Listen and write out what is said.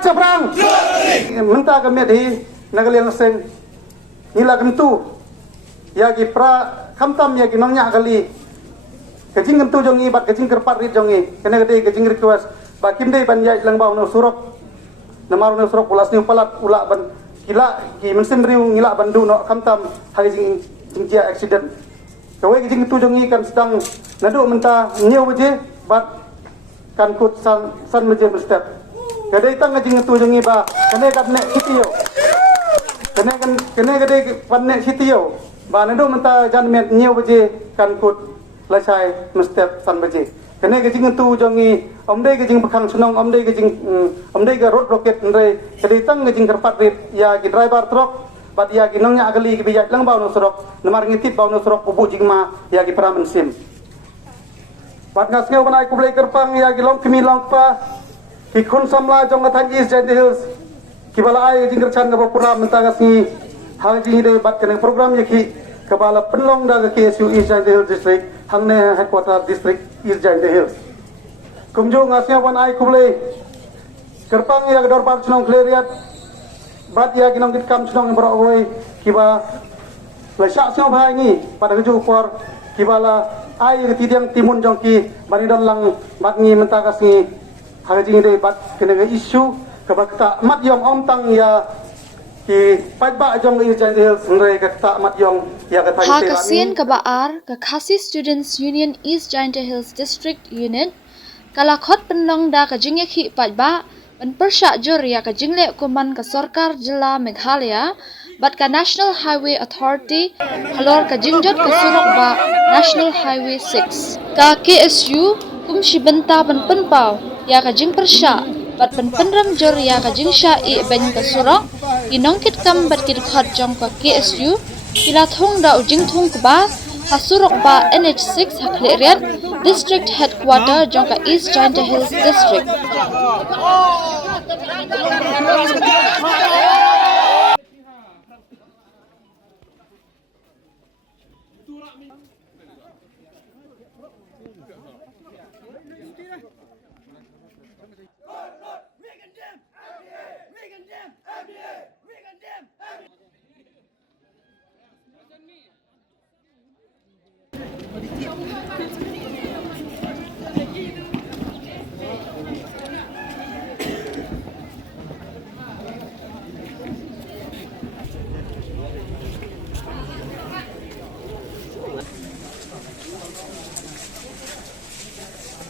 Caprang. Mentah kami di Nagalian Seng. Nila kentu. Ya ki pra kamtam ya ki nongnya kali. Kecing kentu jongi bat kecing kerpat rit jongi. Kena gede kecing request. Bakim dei ban ya lang bau no surok. Namaru no surok ulas ni palat ulak ban kila ki mensim riu ngila bandu no kamtam hari jingja accident. Kawai kecing kentu jongi kan sedang nadu mentah nyau beje bat kan kut san beje berstep. Kadai tang kecing kentu jongi ba kena kat nek sitio. Kena gede pan nek sitio. Ba nadu mentah jan met nyau beje kan kut lasai mestep san beje. Kena kecing tu jongi omdai kecing bekang senong omdai ke road rocket ndai kadai tang kecing kerpat rit ya ki driver truck bat ya ki nongnya agali ki bijak lang bau no sorok namar ngitip bau no sorok pubu jingma ya ki pramen sim bat ngasngeu banai ku blai kerpang ya ki long kemi long pa ki khun samla jong ngathan is jai hills ki bala ai jing kerchan ga pura mentagasi hal jing dei bat kena program ya ki kepala penlong da KSU East Giant Hills District hangne headquarter district East Giant Hills kumjo ngasnya wan ai kuble kerpang ya gedor par chnong kleriat bat ya ginong dit kam chnong broi kiba lesha sio bhai ni pada keju por kibala ai tidiang timun jongki bani don lang bat ni mentakasi haji ni bat kena isu kebakta mat yong om tang ya ki pajba jong East Giant Hills ngre kata mat yong ya kata Hakasian kabaar ka Khasi Students Union East Giant Hills District Unit kalakot penlong da ka jingye khi pajba ban persha jur ya ka jingle kuman ka sarkar jilla Meghalaya bat ka National Highway Authority halor ka jingjot ka surok ba National Highway 6 ka KSU kum shibenta ban penpaw ya ka jing persha bat ban penram jur ya ka jingsha I ben ka surok inongkit kam bat kit khat jong ka KSU kila thong da ujing thong ba hasurok ba NH6 hakleriat district headquarter jong ka East Giant Hills District